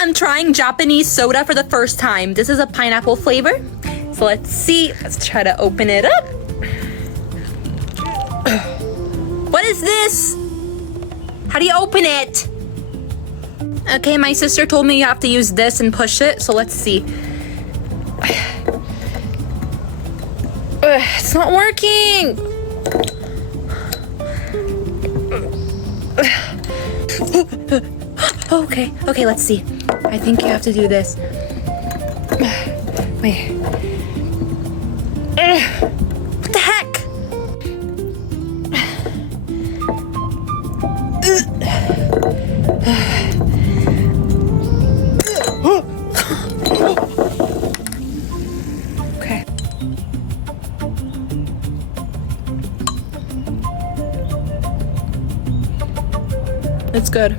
I'm trying Japanese soda for the first time. This is a pineapple flavor. So let's see. Let's try to open it up. What is this? How do you open it? Okay, my sister told me you have to use this and push it. So let's see. It's not working. Okay, let's see. I think you have to do this. Wait. What the heck? Okay. It's good.